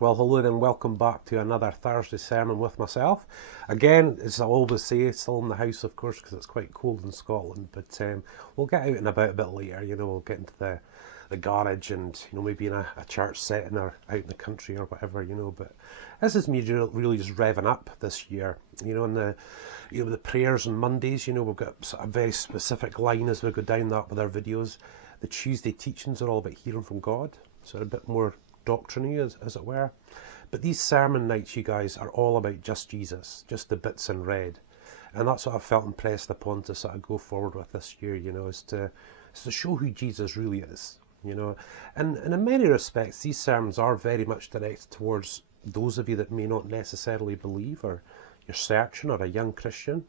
Well, hello and welcome back to another Thursday sermon with myself. Again, as I always say, still in the house, of course, because it's quite cold in Scotland. But we'll get out and about a bit later. We'll get into the garage and maybe in a church setting or out in the country or whatever. But this is me really just revving up this year. And the prayers on Mondays. We've got a very specific line as we go down that with our videos. The Tuesday teachings are all about hearing from God, so a bit more doctrine-y, as it were. But these sermon nights, you guys, are all about just Jesus, just the bits in red. And that's what I felt impressed upon to sort of go forward with this year, is to show who Jesus really is, And in many respects, these sermons are very much directed towards those of you that may not necessarily believe, or you're searching, or a young Christian.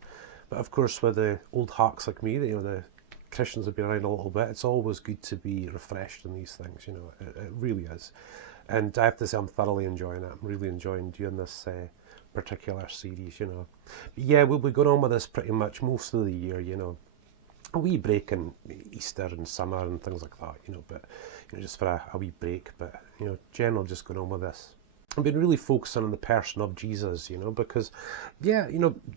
But of course, with the old hawks like me, the Christians have been around a little bit, it's always good to be refreshed in these things, it really is. And I have to say I'm thoroughly enjoying it. I'm really enjoying doing this particular series, But yeah, we'll be going on with this pretty much most of the year, A wee break in Easter and summer and things like that, but just for a wee break, but generally just going on with this. I've been really focusing on the person of Jesus, because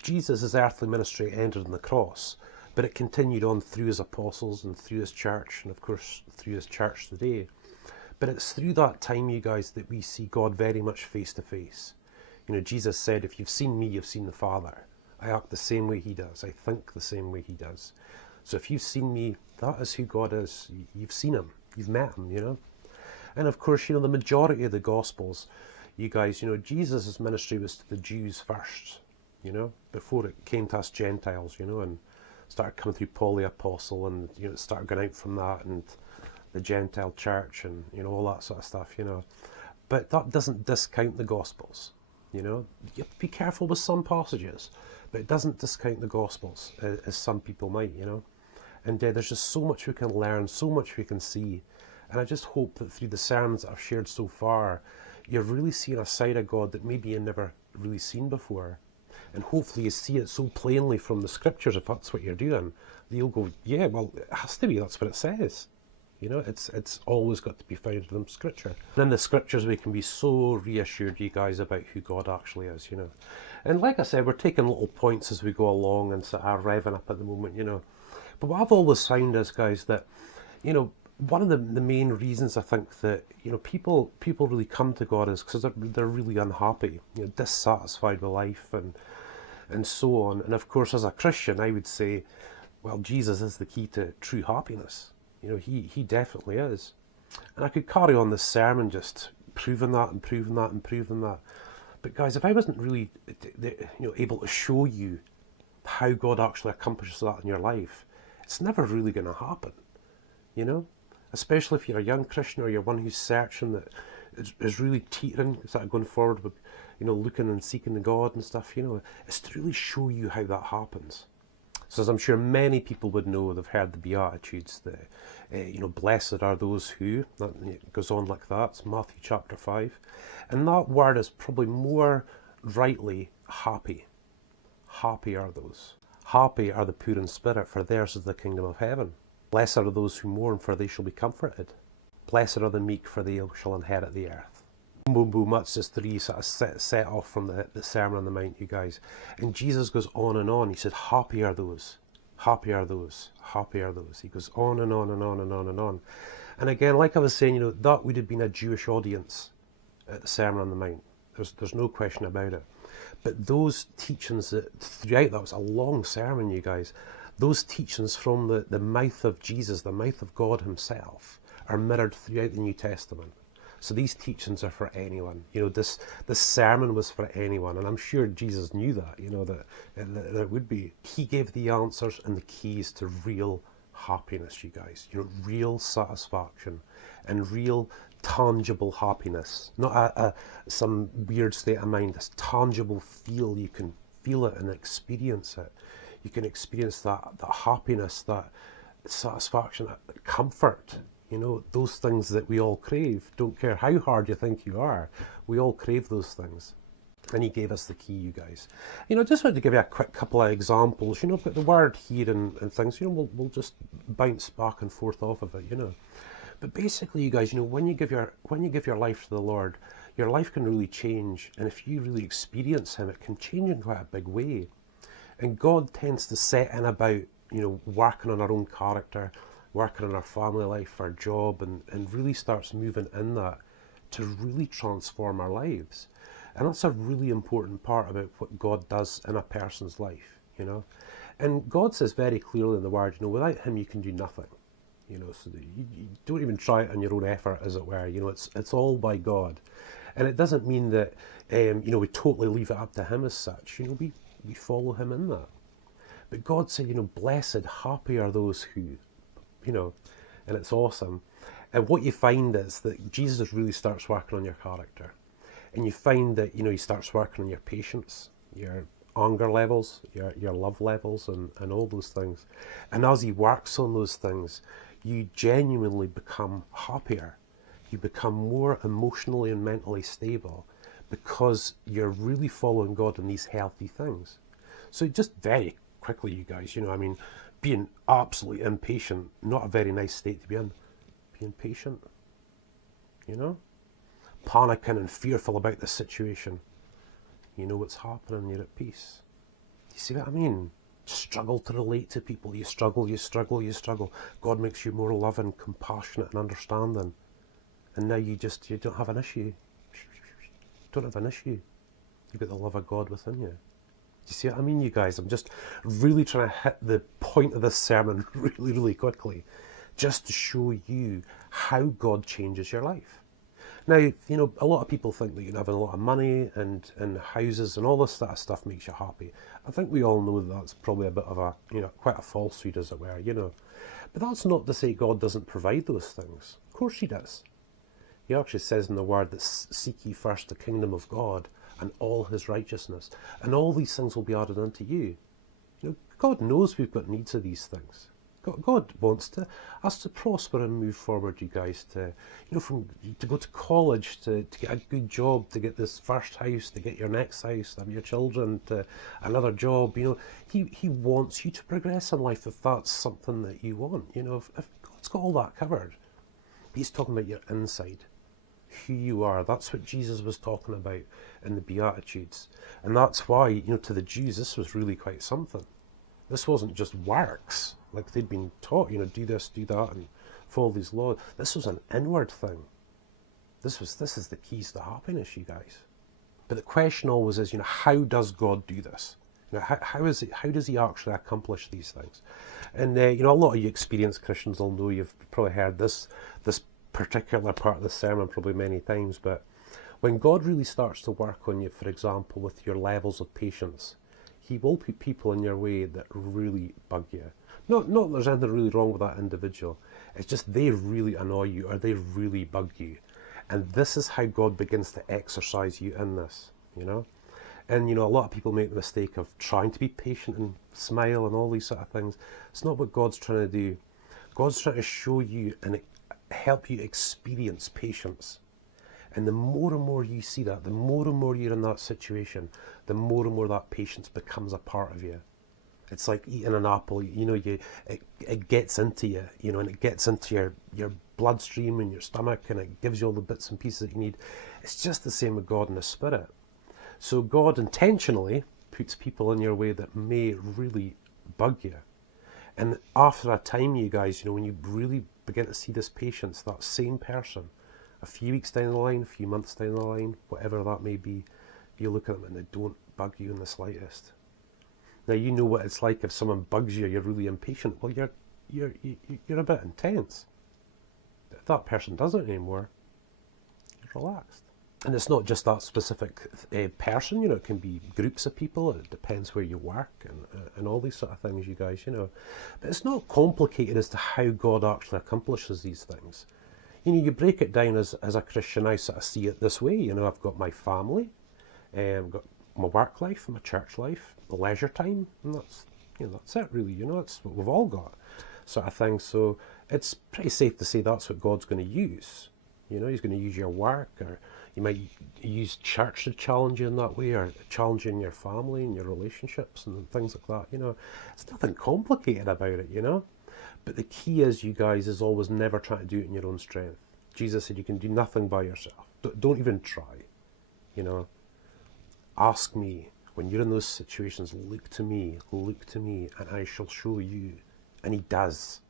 Jesus' earthly ministry ended on the cross, but it continued on through his apostles and through his church, and of course through his church today. But it's through that time, you guys, that we see God very much face to face. Jesus said, if you've seen me, you've seen the Father. I act the same way he does. I think the same way he does. So if you've seen me, that is who God is. You've seen him. You've met him, And of course, the majority of the Gospels, you guys, Jesus' ministry was to the Jews first, before it came to us Gentiles, and started coming through Paul the Apostle, and it started going out from that, and the Gentile church, and all that sort of stuff, But that doesn't discount the Gospels, You have to be careful with some passages, but it doesn't discount the Gospels, as some people might, And there's just so much we can learn, so much we can see, and I just hope that through the sermons that I've shared so far, you're really seeing a side of God that maybe you've never really seen before. And hopefully you see it so plainly from the scriptures, if that's what you're doing, that you'll go, yeah, well, it has to be, that's what it says. It's always got to be found in scripture. And in the scriptures we can be so reassured, you guys, about who God actually is, And like I said, we're taking little points as we go along and sort of revving up at the moment, But what I've always found is, guys, that, one of the main reasons I think that people really come to God is because they're really unhappy, dissatisfied with life and so on. And of course, as a Christian, I would say, well, Jesus is the key to true happiness. He definitely is. And I could carry on this sermon just proving that and proving that and proving that. But guys, if I wasn't really able to show you how God actually accomplishes that in your life, it's never really going to happen. Especially if you're a young Christian or you're one who's searching, that is really teetering, sort of going forward with, looking and seeking the God and stuff, it's to really show you how that happens. So as I'm sure many people would know, they've heard the Beatitudes, blessed are those who, it goes on like that, it's Matthew chapter 5. And that word is probably more rightly happy. Happy are those. Happy are the poor in spirit, for theirs is the kingdom of heaven. Blessed are those who mourn, for they shall be comforted. Blessed are the meek, for they shall inherit the earth. Boom, boom, that's just three sort of set off from the Sermon on the Mount, you guys. And Jesus goes on and on. He said, happy are those, happy are those, happy are those. He goes on and on and on and on and on. And again, like I was saying, that would have been a Jewish audience at the Sermon on the Mount. There's no question about it. But those teachings throughout, that was a long sermon, you guys. Those teachings from the mouth of Jesus, the mouth of God himself, are mirrored throughout the New Testament. So these teachings are for anyone. This sermon was for anyone, and I'm sure Jesus knew that, that it would be. He gave the answers and the keys to real happiness, you guys. Real satisfaction and real tangible happiness. Not some weird state of mind, this tangible feel. You can feel it and experience it. You can experience that happiness, that satisfaction, that comfort. Those things that we all crave. Don't care how hard you think you are, we all crave those things. And he gave us the key, you guys. Just wanted to give you a quick couple of examples, but the word here and things, we'll just bounce back and forth off of it, But basically, you guys, when you give your life to the Lord, your life can really change. And if you really experience Him, it can change in quite a big way. And God tends to set in about, working on our own character, working on our family life, our job, and really starts moving in that to really transform our lives. And that's a really important part about what God does in a person's life, And God says very clearly in the Word, without Him you can do nothing. So you don't even try it on your own effort, as it were. It's all by God. And it doesn't mean that, we totally leave it up to Him as such. We follow Him in that. But God said, blessed, happy are those who, and it's awesome. And what you find is that Jesus really starts working on your character. And you find that, He starts working on your patience, your anger levels, your love levels, and all those things. And as He works on those things, you genuinely become happier. You become more emotionally and mentally stable because you're really following God in these healthy things. So just very quickly, you guys, being absolutely impatient, not a very nice state to be in. Being patient, panicking and fearful about the situation. You know what's happening, you're at peace. Do you see what I mean? Struggle to relate to people. You struggle. God makes you more loving, compassionate and understanding. And now you don't have an issue. Don't have an issue. You've got the love of God within you. Do you see what I mean, you guys? I'm just really trying to hit the point of this sermon really, really quickly, just to show you how God changes your life. Now, a lot of people think that having a lot of money and houses and all this sort of stuff makes you happy. I think we all know that that's probably a bit of a, quite a falsehood, as it were, But that's not to say God doesn't provide those things. Of course He does. He actually says in the Word that seek ye first the kingdom of God and all His righteousness, and all these things will be added unto you. God knows we've got needs of these things. God wants us to prosper and move forward, you guys, to go to college, to get a good job, to get this first house, to get your next house, to have your children, to another job. He wants you to progress in life if that's something that you want. If God's got all that covered. He's talking about your inside, who you are. That's what Jesus was talking about in the Beatitudes. And that's why, to the Jews, this was really quite something. This wasn't just works, like they'd been taught, do this, do that, and follow these laws. This was an inward thing. This is the keys to happiness, you guys. But the question always is, how does God do this? How does He actually accomplish these things? And a lot of you experienced Christians will know, you've probably heard this particular part of the sermon probably many times. But when God really starts to work on you, for example, with your levels of patience, He will put people in your way that really bug you. Not that there's anything really wrong with that individual. It's just they really annoy you or they really bug you. And this is how God begins to exercise you in this, And, a lot of people make the mistake of trying to be patient and smile and all these sort of things. It's not what God's trying to do. God's trying to show you and help you experience patience. And the more and more you see that, the more and more you're in that situation, the more and more that patience becomes a part of you. It's like eating an apple, it gets into you, and it gets into your bloodstream and your stomach, and it gives you all the bits and pieces that you need. It's just the same with God and the Spirit. So God intentionally puts people in your way that may really bug you. And after a time, you guys, when you really begin to see this patience, that same person, a few weeks down the line, a few months down the line, whatever that may be, you look at them and they don't bug you in the slightest. Now, you know what it's like if someone bugs you, you're really impatient. Well, you're a bit intense. If that person doesn't anymore, you're relaxed. And it's not just that specific person, it can be groups of people. It depends where you work and all these sort of things, you guys, But it's not complicated as to how God actually accomplishes these things. You break it down as a Christian. I sort of see it this way. I've got my family, I've got my work life, my church life, the leisure time, and that's it really. It's what we've all got, sort of thing. So it's pretty safe to say that's what God's going to use. He's going to use your work, or you might use church to challenge you in that way, or challenge you in your family and your relationships and things like that. It's nothing complicated about it, But the key is, you guys, is always never trying to do it in your own strength. Jesus said you can do nothing by yourself. Don't even try, you know. Ask me. When you're in those situations, look to me, and I shall show you. And he does,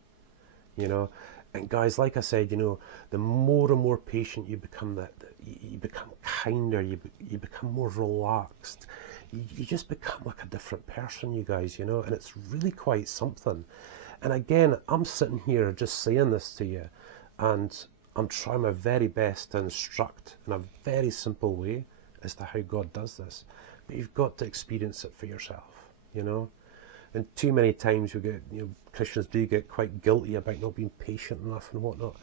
you know. And guys, like I said, you know, the more and more patient you become, you become kinder, you become more relaxed. You just become like a different person, you guys, you know, and it's really quite something. And again, I'm sitting here just saying this to you, and I'm trying my very best to instruct in a very simple way as to how God does this. But you've got to experience it for yourself, you know. And too many times we get, you know, Christians do get quite guilty about not being patient enough and whatnot.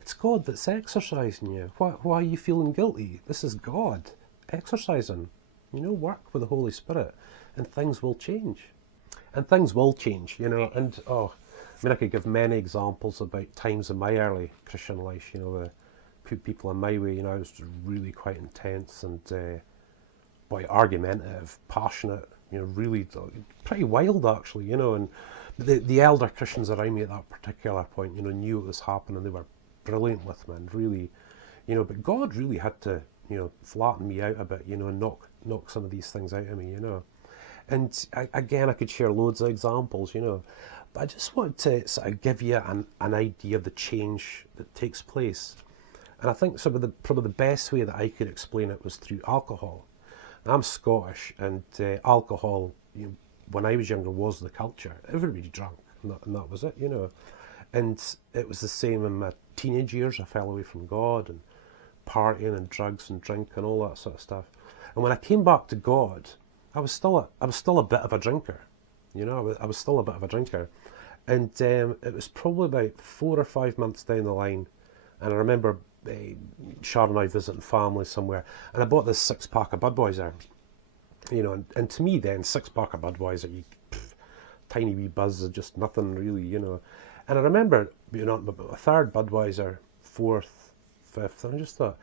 It's God that's exercising you. Why are you feeling guilty? This is God exercising. You know, work with the Holy Spirit, and things will change. And things will change, you know. And I mean, I could give many examples about times in my early Christian life, you know, put people in my way. You know, I was really quite intense and argumentative, passionate, you know, really pretty wild actually, you know. And the elder Christians around me at that particular point, you know, knew what was happening. They were brilliant with me and really, you know, but God really had to, you know, flatten me out a bit, you know, and knock some of these things out of me, you know. And again, I could share loads of examples, you know, but I just want to sort of give you an idea of the change that takes place. And I think probably the best way that I could explain it was through alcohol. I'm Scottish, and alcohol, you know, when I was younger, was the culture. Everybody drank, and that was it, you know. And it was the same in my teenage years. I fell away from God and partying and drugs and drink and all that sort of stuff. And when I came back to God, I was still a bit of a drinker, you know. I was still a bit of a drinker, and it was probably about 4 or 5 months down the line, and I remember Sharon and I visiting family somewhere, and I bought this 6-pack of Budweiser, you know, and to me then 6-pack of Budweiser, tiny wee buzz is just nothing really, you know. And I remember, you know, a third Budweiser, fourth, fifth, and I just thought,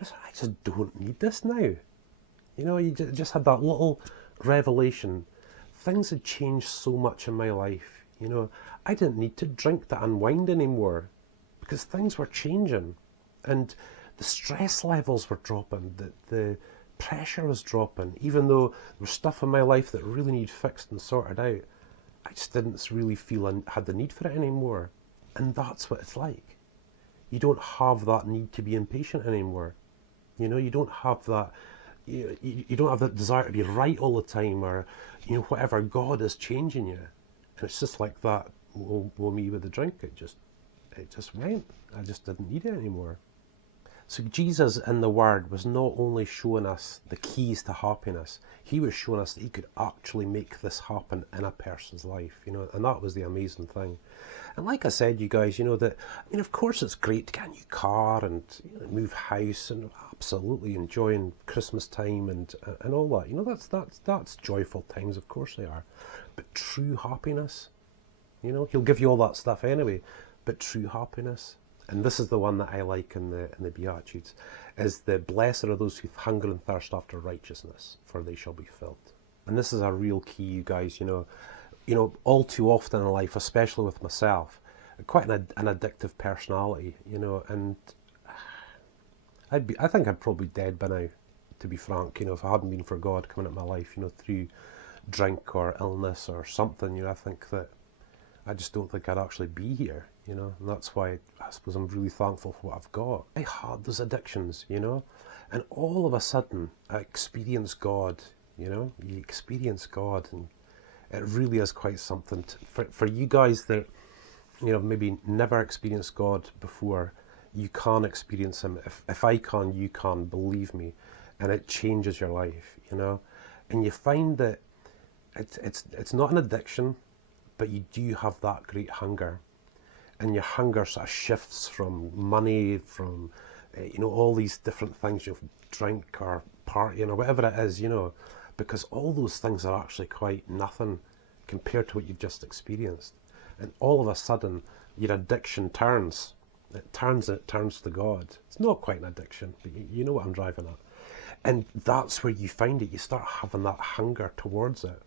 I just don't need this now. You know, you just had that little revelation. Things had changed so much in my life, you know. I didn't need to drink to unwind anymore because things were changing. And the stress levels were dropping, the pressure was dropping. Even though there was stuff in my life that really needed fixed and sorted out, I just didn't really feel I had the need for it anymore. And that's what it's like. You don't have that need to be impatient anymore. You know, you don't have that, you don't have that desire to be right all the time, or, you know, whatever. God is changing you. And it's just like that, well, me with the drink, it just went. I just didn't need it anymore. So Jesus in the Word was not only showing us the keys to happiness, he was showing us that he could actually make this happen in a person's life, you know, and that was the amazing thing. And like I said, you guys, you know, that, I mean, of course it's great to get a new car and, you know, move house and absolutely enjoying Christmas time and all that. You know, that's joyful times, of course they are. But true happiness, you know, he'll give you all that stuff anyway, but true happiness, and this is the one that I like in the Beatitudes, is the blessed are those who hunger and thirst after righteousness, for they shall be filled. And this is a real key, you guys, you know, all too often in life, especially with myself, quite an addictive personality, you know, and I think I'd probably dead by now, to be frank, you know, if I hadn't been for God coming into my life, you know, through drink or illness or something, you know. I think that I just don't think I'd actually be here, you know, and that's why I suppose I'm really thankful for what I've got. I had those addictions, you know, and all of a sudden I experienced God, you know. You experience God, and it really is quite something. For you guys that, you know, maybe never experienced God before, you can experience him. If I can, you can, believe me, and it changes your life, you know. And you find that it's not an addiction, but you do have that great hunger, and your hunger sort of shifts from money, from you know, all these different things, you know, drink or partying or whatever it is, you know, because all those things are actually quite nothing compared to what you've just experienced. And all of a sudden your addiction turns to God. It's not quite an addiction, but you know what I'm driving at. And that's where you find it. You start having that hunger towards it.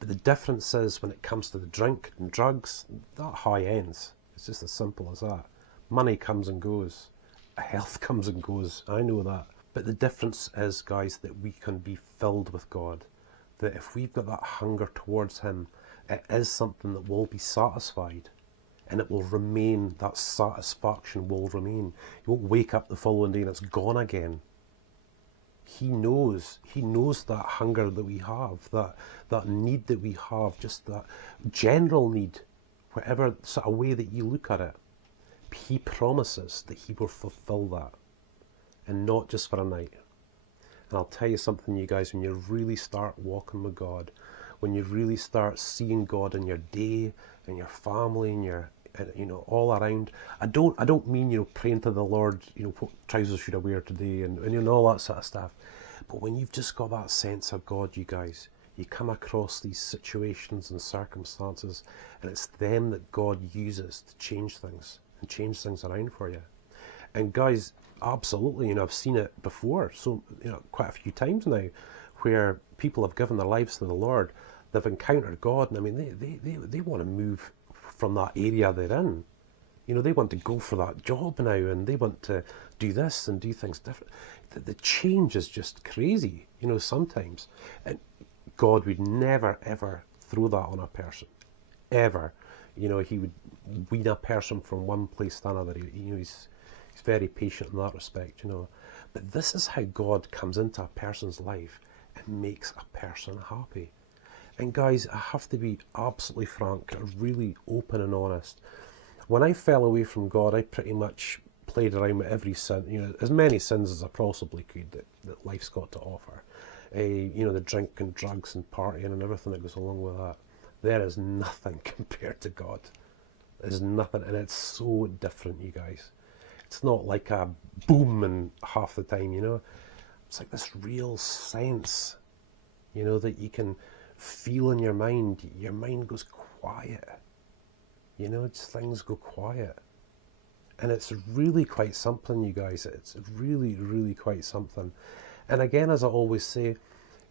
But the difference is when it comes to the drink and drugs, that high ends. It's just as simple as that. Money comes and goes. Health comes and goes. I know that. But the difference is, guys, that we can be filled with God. That if we've got that hunger towards Him, it is something that will be satisfied. And it will remain, that satisfaction will remain. You won't wake up the following day and it's gone again. He knows that hunger that we have, that need that we have, just that general need, whatever sort of way that you look at it. He promises that He will fulfill that, and not just for a night. And I'll tell you something, you guys, when you really start walking with God, when you really start seeing God in your day, in your family, in your, all around. I don't mean, praying to the Lord, what trousers should I wear today, and all that sort of stuff. But when you've just got that sense of God, you guys, you come across these situations and circumstances, and it's them that God uses to change things and change things around for you. And guys, absolutely, I've seen it before, so quite a few times now, where people have given their lives to the Lord. They've encountered God, and I mean, they want to move from that area they're in. They want to go for that job now, and they want to do this and do things different. The change is just crazy, sometimes. And God would never, ever throw that on a person. Ever. He would wean a person from one place to another. He's very patient in that respect, But this is how God comes into a person's life and makes a person happy. And guys, I have to be absolutely frank, really open and honest. When I fell away from God, I pretty much played around with every sin, as many sins as I possibly could that life's got to offer. The drink and drugs and partying and everything that goes along with that. There is nothing compared to God. There's nothing, and it's so different, you guys. It's not like a boom and half the time, It's like this real sense, that you can feel in your mind. Your mind goes quiet. Just things go quiet. And it's really quite something, you guys. It's really, really quite something. And again, as I always say,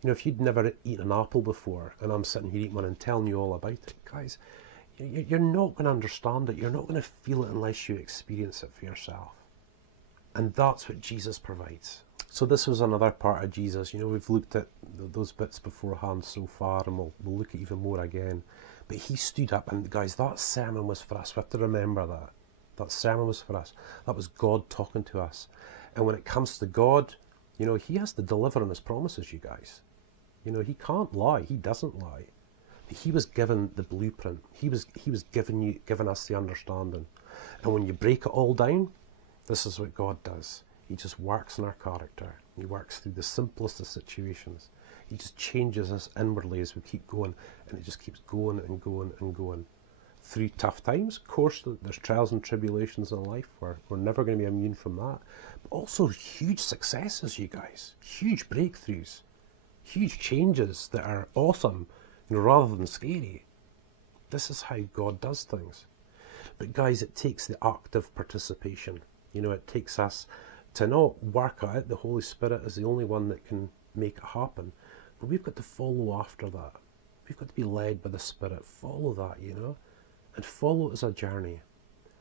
if you'd never eaten an apple before, and I'm sitting here eating one and telling you all about it, guys, you're not going to understand it. You're not going to feel it unless you experience it for yourself. And that's what Jesus provides. So this was another part of Jesus. We've looked at those bits beforehand so far, and we'll look at even more again. But He stood up, and guys, that sermon was for us. We have to remember that. That sermon was for us. That was God talking to us. And when it comes to God, He has to deliver on His promises, you guys. He can't lie. He doesn't lie. But He was given the blueprint. He was giving us the understanding. And when you break it all down, this is what God does. He just works in our character. He works through the simplest of situations. He just changes us inwardly as we keep going, and it just keeps going and going and going. Through tough times, of course, there's trials and tribulations in life. We're never going to be immune from that. But also huge successes, you guys. Huge breakthroughs. Huge changes that are awesome, rather than scary. This is how God does things. But guys, it takes the active participation. It takes us to not work at it. The Holy Spirit is the only one that can make it happen. But we've got to follow after that. We've got to be led by the Spirit. Follow that, And follow it as a journey.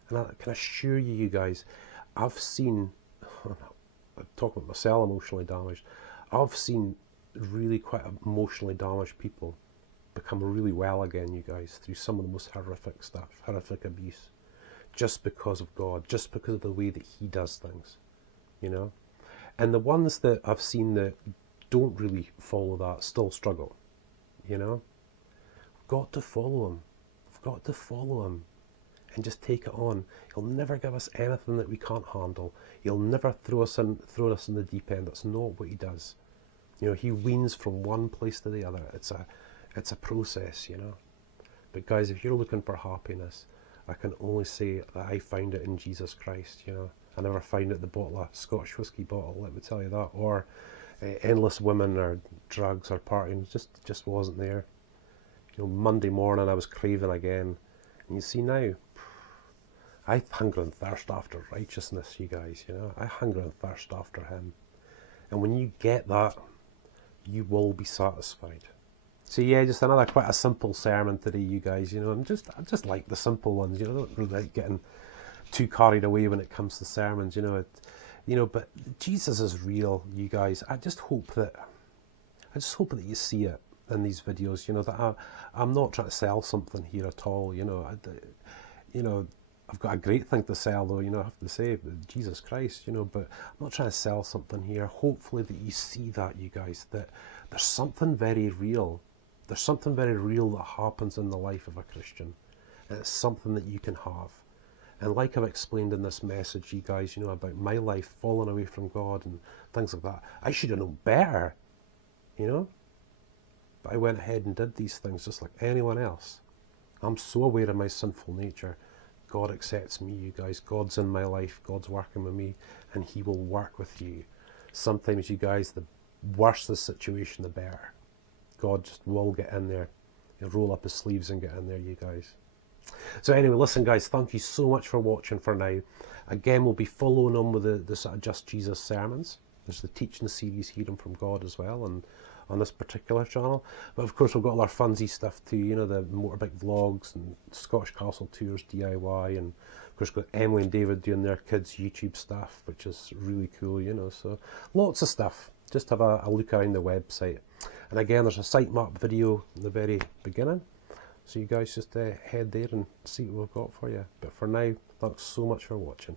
And I can assure you, you guys, I've seen, I'm talking about myself emotionally damaged, I've seen really quite emotionally damaged people become really well again, you guys, through some of the most horrific stuff, horrific abuse. Just because of God, just because of the way that He does things, And the ones that I've seen that don't really follow that still struggle, We've got to follow Him. We've got to follow Him and just take it on. He'll never give us anything that we can't handle. He'll never throw us in the deep end. That's not what He does. He weans from one place to the other. It's a process, But guys, if you're looking for happiness, I can only say that I found it in Jesus Christ, I never found it at the bottle of Scotch whisky bottle, let me tell you that, or endless women or drugs or partying. It just wasn't there. Monday morning I was craving again. And you see now, I hunger and thirst after righteousness, you guys, I hunger and thirst after Him. And when you get that, you will be satisfied. So yeah, just another quite a simple sermon today, you guys. You know, I just like the simple ones. You know, I don't really like getting too carried away when it comes to sermons. You know, but Jesus is real, you guys. I just hope that you see it in these videos. You know, that I'm not trying to sell something here at all. You know, I've got a great thing to sell, though. You know, I have to say, Jesus Christ. You know, but I'm not trying to sell something here. Hopefully that you see that, you guys, that there's something very real. There's something very real that happens in the life of a Christian. And it's something that you can have. And like I've explained in this message, you guys, you know, about my life falling away from God and things like that, I should have known better, you know. But I went ahead and did these things just like anyone else. I'm so aware of my sinful nature. God accepts me, you guys. God's in my life. God's working with me. And he will work with you. Sometimes, you guys, the worse the situation, the better. God just will get in there. He'll roll up his sleeves and get in there, you guys. So anyway, listen, guys, thank you so much for watching for now. Again, we'll be following on with the sort of Just Jesus sermons. There's the teaching series, Hearing from God, as well, and on this particular channel. But of course, we've got all our funsy stuff too, you know, the motorbike vlogs and Scottish Castle tours DIY, and of course, we've got Emily and David doing their kids' YouTube stuff, which is really cool, you know. So lots of stuff. Just have a look around the website. And again, there's a sitemap video in the very beginning. So you guys just head there and see what we've got for you. But for now, thanks so much for watching.